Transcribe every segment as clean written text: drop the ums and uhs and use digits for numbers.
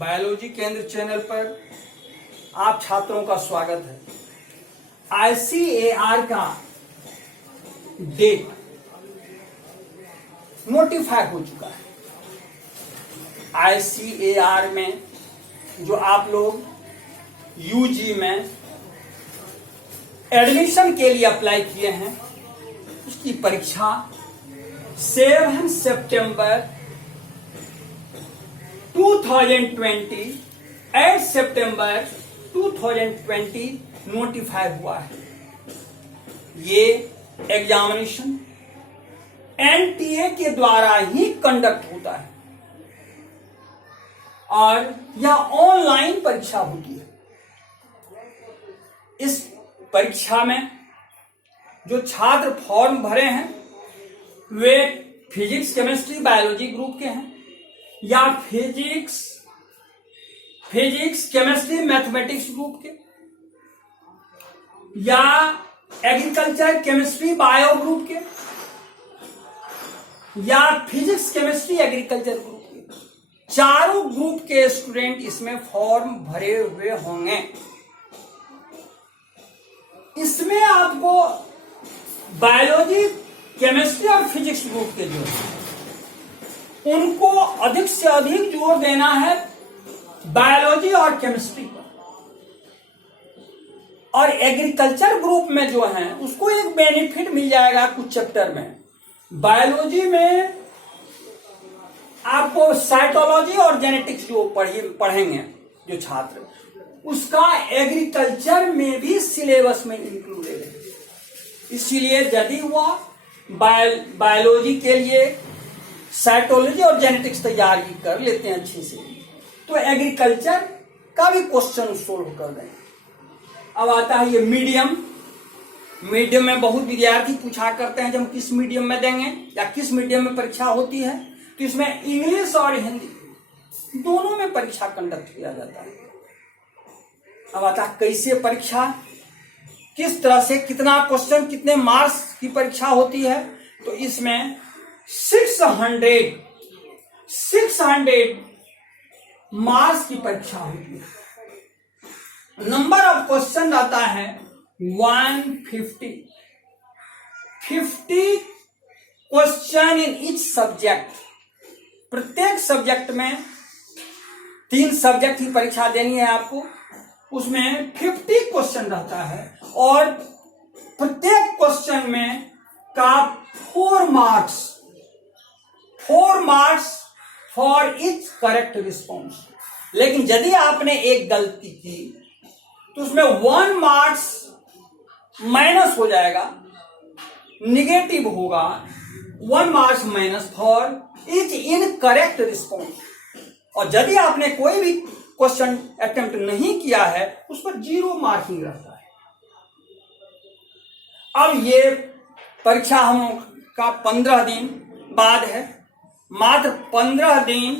Biology केंद्र channel पर आप छात्रों का स्वागत है। ICAR का डेट नोटिफाई हो चुका है। ICAR में जो आप लोग UG में एडमिशन के लिए अप्लाई किए हैं, उसकी परीक्षा 7 सितंबर 2020 8 सितंबर 2020 नोटिफाई हुआ है। ये एग्जामिनेशन NTA के द्वारा ही कंडक्ट होता है और यह ऑनलाइन परीक्षा होती है। इस परीक्षा में जो छात्र फॉर्म भरे हैं वे फिजिक्स, केमिस्ट्री, बायोलॉजी ग्रुप के हैं या फिजिक्स, केमिस्ट्री, मैथमेटिक्स ग्रुप के या एग्रीकल्चर, केमिस्ट्री, बायो ग्रुप के या फिजिक्स, केमिस्ट्री, एग्रीकल्चर ग्रुप के। चारों ग्रुप के स्टूडेंट इसमें फॉर्म भरे हुए होंगे। इसमें आपको बायोलॉजी, केमिस्ट्री और फिजिक्स ग्रुप के जो उनको अधिक से अधिक जोर देना है बायोलॉजी और केमिस्ट्री पर, और एग्रीकल्चर ग्रुप में जो है उसको एक बेनिफिट मिल जाएगा कुछ चैप्टर में। बायोलॉजी में आपको साइटोलॉजी और जेनेटिक्स जो पढ़ेंगे जो छात्र, उसका एग्रीकल्चर में भी सिलेबस में इंक्लूडेड है। इसलिए यदि वह बायोलॉजी के लिए साइटोलॉजी और जेनेटिक्स तैयारी कर लेते हैं अच्छे से, तो एग्रीकल्चर का भी क्वेश्चन सोल्व कर देंगे। अब आता है ये मीडियम में बहुत विद्यार्थी पूछा करते हैं जब हम किस मीडियम में देंगे या किस मीडियम में परीक्षा होती है। तो इसमें इंग्लिश और हिंदी दोनों में परीक्षा कंडक्ट किया जाता है। अब आता है कैसे परीक्षा, किस तरह से, कितना क्वेश्चन, कितने मार्क्स की परीक्षा होती है। तो इसमें 600 मार्क्स की परीक्षा होती है। नंबर ऑफ क्वेश्चन आता है 150 क्वेश्चन इन ईच सब्जेक्ट। प्रत्येक सब्जेक्ट में 3 सब्जेक्ट की परीक्षा देनी है आपको, उसमें 50 क्वेश्चन रहता है और प्रत्येक क्वेश्चन में का 4 marks for each correct response. लेकिन यदि आपने एक गलती की तो उसमें 1 मार्क्स माइनस हो जाएगा, निगेटिव होगा। 1 marks minus for each incorrect response. और यदि आपने कोई भी क्वेश्चन अटेम्प्ट नहीं किया है उस पर 0 मार्किंग रहता है। अब ये परीक्षा हम का 15 दिन बाद है, मात्र 15 दिन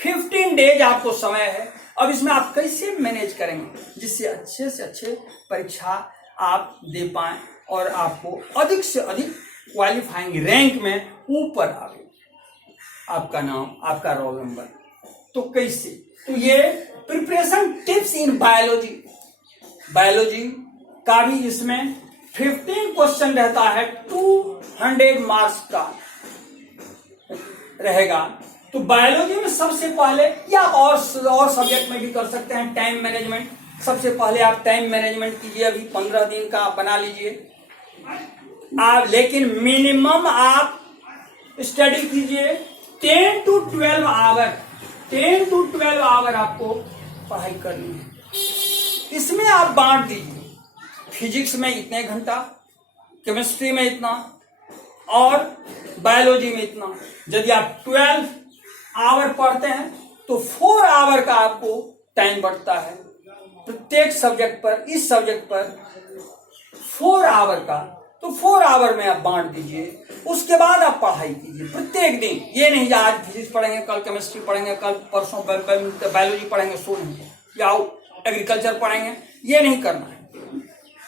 15 डेज आपको समय है। अब इसमें आप कैसे मैनेज करेंगे जिससे अच्छे से अच्छे परीक्षा आप दे पाएं और आपको अधिक से अधिक क्वालिफाइंग रैंक में ऊपर आवे आपका नाम, आपका रोल नंबर। तो कैसे, तो ये प्रिपरेशन टिप्स इन बायोलॉजी का भी इसमें 15 क्वेश्चन रहता है, 200 मार्क्स का रहेगा। तो बायोलॉजी में सबसे पहले, या और सब्जेक्ट में भी कर सकते हैं, टाइम मैनेजमेंट। सबसे पहले आप टाइम मैनेजमेंट कीजिए, अभी 15 दिन का बना लीजिए आप। लेकिन मिनिमम आप स्टडी कीजिए 10 to 12 आवर आपको पढ़ाई करनी है। इसमें आप बांट दीजिए, फिजिक्स में इतने घंटा, केमिस्ट्री में इतना और बायोलॉजी में इतना। यदि आप 12 आवर पढ़ते हैं तो 4 आवर का आपको टाइम बढ़ता है प्रत्येक सब्जेक्ट पर। इस सब्जेक्ट पर 4 आवर का, तो 4 आवर में आप बांट दीजिए। उसके बाद आप पढ़ाई कीजिए प्रत्येक दिन। ये नहीं आज फिजिक्स पढ़ेंगे, कल केमिस्ट्री पढ़ेंगे, कल परसों बायोलॉजी पढ़ेंगे, सो नहीं, या एग्रीकल्चर पढ़ेंगे, ये नहीं करना है।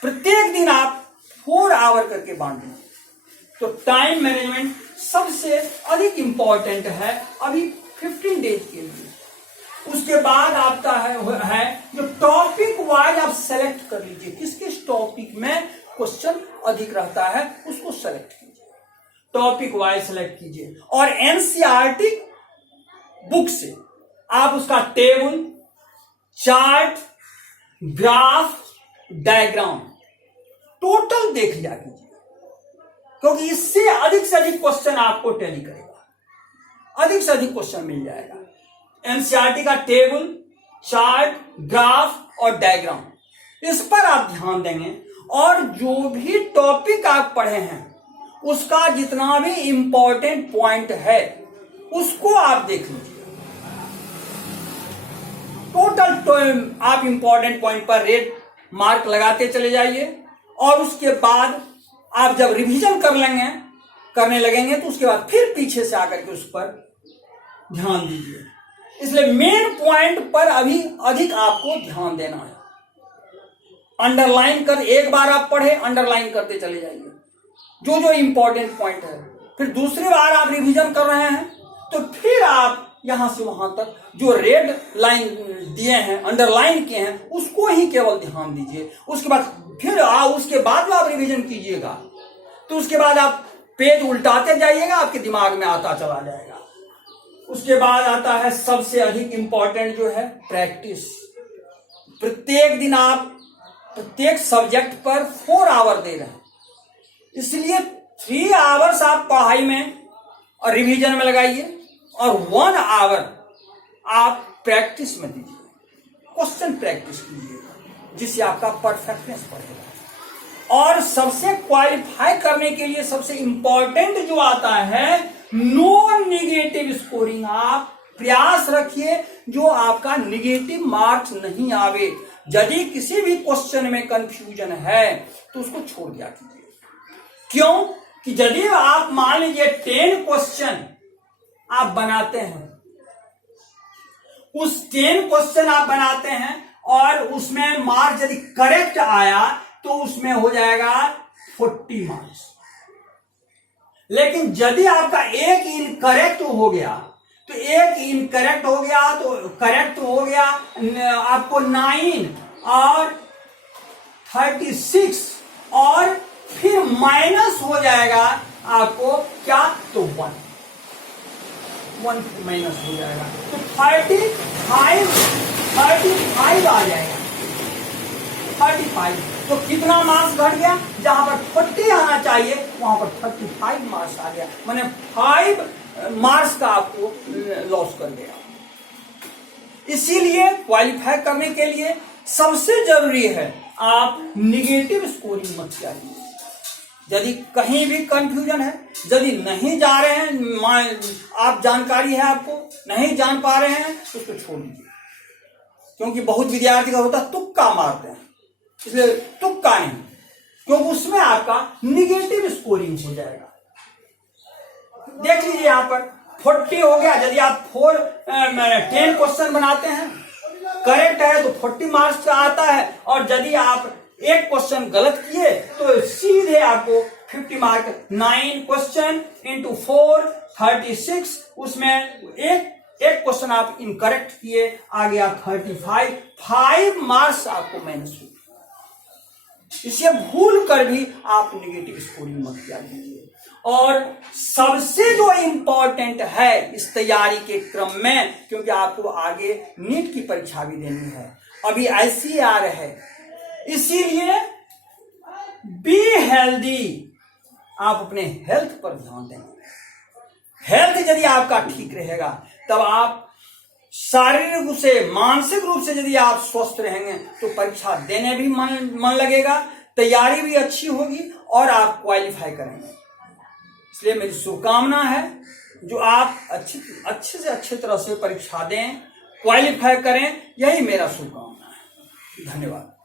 प्रत्येक दिन आप 4 आवर करके बांट दीजिए। तो टाइम मैनेजमेंट सबसे अधिक इंपॉर्टेंट है अभी 15 डेज के लिए। उसके उसके बाद आपका है जो टॉपिक वाइज आप सेलेक्ट कर लीजिए, किस किस टॉपिक में क्वेश्चन अधिक रहता है उसको सेलेक्ट कीजिए, टॉपिक वाइज सेलेक्ट कीजिए। और एनसीईआरटी बुक से आप उसका table, chart, graph, diagram total देख लिया कीजिए, क्योंकि इससे अधिक से अधिक क्वेश्चन आपको टैली करेगा, अधिक से अधिक क्वेश्चन मिल जाएगा। एनसीईआरटी का टेबल, चार्ट, ग्राफ और डायग्राम, इस पर आप ध्यान देंगे और जो भी टॉपिक आप पढ़े हैं उसका जितना भी इंपॉर्टेंट पॉइंट है उसको आप देख लीजिए। टोटल आप इंपॉर्टेंट पॉइंट पर रेड मार्क लगाते चले जाइए और उसके बाद आप जब रिवीजन करने लगेंगे तो उसके बाद फिर पीछे से आकर के उस पर ध्यान दीजिए। इसलिए मेन पॉइंट पर अभी अधिक आपको ध्यान देना है। अंडरलाइन कर, एक बार आप पढ़े अंडरलाइन करते चले जाइए जो जो इंपॉर्टेंट पॉइंट है, फिर दूसरी बार आप रिवीजन कर रहे हैं तो फिर आप यहां से वहां तक जो रेड लाइन दिए हैं, अंडरलाइन किए हैं, उसको ही केवल ध्यान दीजिए। उसके बाद फिर उसके बाद जो आप रिवीजन कीजिएगा तो उसके बाद आप पेज उल्टाते जाइएगा, आपके दिमाग में आता चला जाएगा। उसके बाद आता है सबसे अधिक इंपॉर्टेंट जो है प्रैक्टिस। प्रत्येक दिन आप प्रत्येक सब्जेक्ट पर 4 आवर दे रहे हैं, इसलिए 3 आवर्स आप पढ़ाई में और रिवीजन में लगाइए और 1 आवर आप प्रैक्टिस में दीजिए, क्वेश्चन प्रैक्टिस कीजिए, जिससे आपका परफेक्टनेस बढ़ेगा। और सबसे क्वालिफाई करने के लिए सबसे इंपॉर्टेंट जो आता है नो निगेटिव स्कोरिंग। आप प्रयास रखिए जो आपका निगेटिव मार्क्स नहीं आवे। यदि किसी भी क्वेश्चन में कंफ्यूजन है तो उसको छोड़ दिया कीजिए। क्यों कि यदि आप मान लीजिए 10 क्वेश्चन आप बनाते हैं, उस 10 क्वेश्चन आप बनाते हैं और उसमें मार्क्स यदि करेक्ट आया तो उसमें हो जाएगा 40 मार्क्स। लेकिन यदि आपका एक इनकरेक्ट हो गया तो करेक्ट हो गया आपको 9 और 36 और फिर माइनस हो जाएगा आपको क्या, तो 1 माइनस हो जाएगा तो 35 आ जाएगा। 35 तो कितना मार्क्स घट गया, जहां पर 40 आना चाहिए वहां पर 35 मार्क्स आ गया, माने 5 मार्क्स का आपको लॉस कर गया। इसीलिए क्वालिफाई करने के लिए सबसे जरूरी है आप निगेटिव स्कोरिंग मत करिए। यदि कहीं भी कंफ्यूजन है, यदि नहीं जा रहे हैं, आप जानकारी है आपको नहीं जान पा रहे हैं तो उसको छोड़ दीजिए। क्योंकि बहुत विद्यार्थी का होता है तुक्का मारते हैं, इसलिए तुक्का नहीं, क्योंकि उसमें आपका निगेटिव स्कोरिंग हो जाएगा। देख लीजिए यहां पर 40 हो गया। यदि आप 10 क्वेश्चन बनाते हैं, करेक्ट है तो 40 मार्क्स का आता है, और यदि आप एक क्वेश्चन गलत किए तो सीधे आपको 50 मार्क। 9 क्वेश्चन इंटू 4 36, उसमें एक क्वेश्चन आप इनकरेक्ट किए, आ गया 35। 5 मार्क्स आपको माइनस हुए। इसे भूल कर भी आप निगेटिव स्कोरिंग मत किया कीजिए। और सबसे जो इंपॉर्टेंट है इस तैयारी के क्रम में, क्योंकि आपको आगे नीट की परीक्षा भी देनी है, अभी ICAR है, इसीलिए बी हेल्दी। आप अपने हेल्थ पर ध्यान देंगे। हेल्थ यदि आपका ठीक रहेगा तब आप शारीरिक रूप से, मानसिक रूप से यदि आप स्वस्थ रहेंगे तो परीक्षा देने भी मन लगेगा, तैयारी भी अच्छी होगी और आप क्वालिफाई करेंगे। इसलिए मेरी शुभकामना है जो आप अच्छे से अच्छे तरह से परीक्षा दें, क्वालिफाई करें, यही मेरा शुभकामना है। धन्यवाद।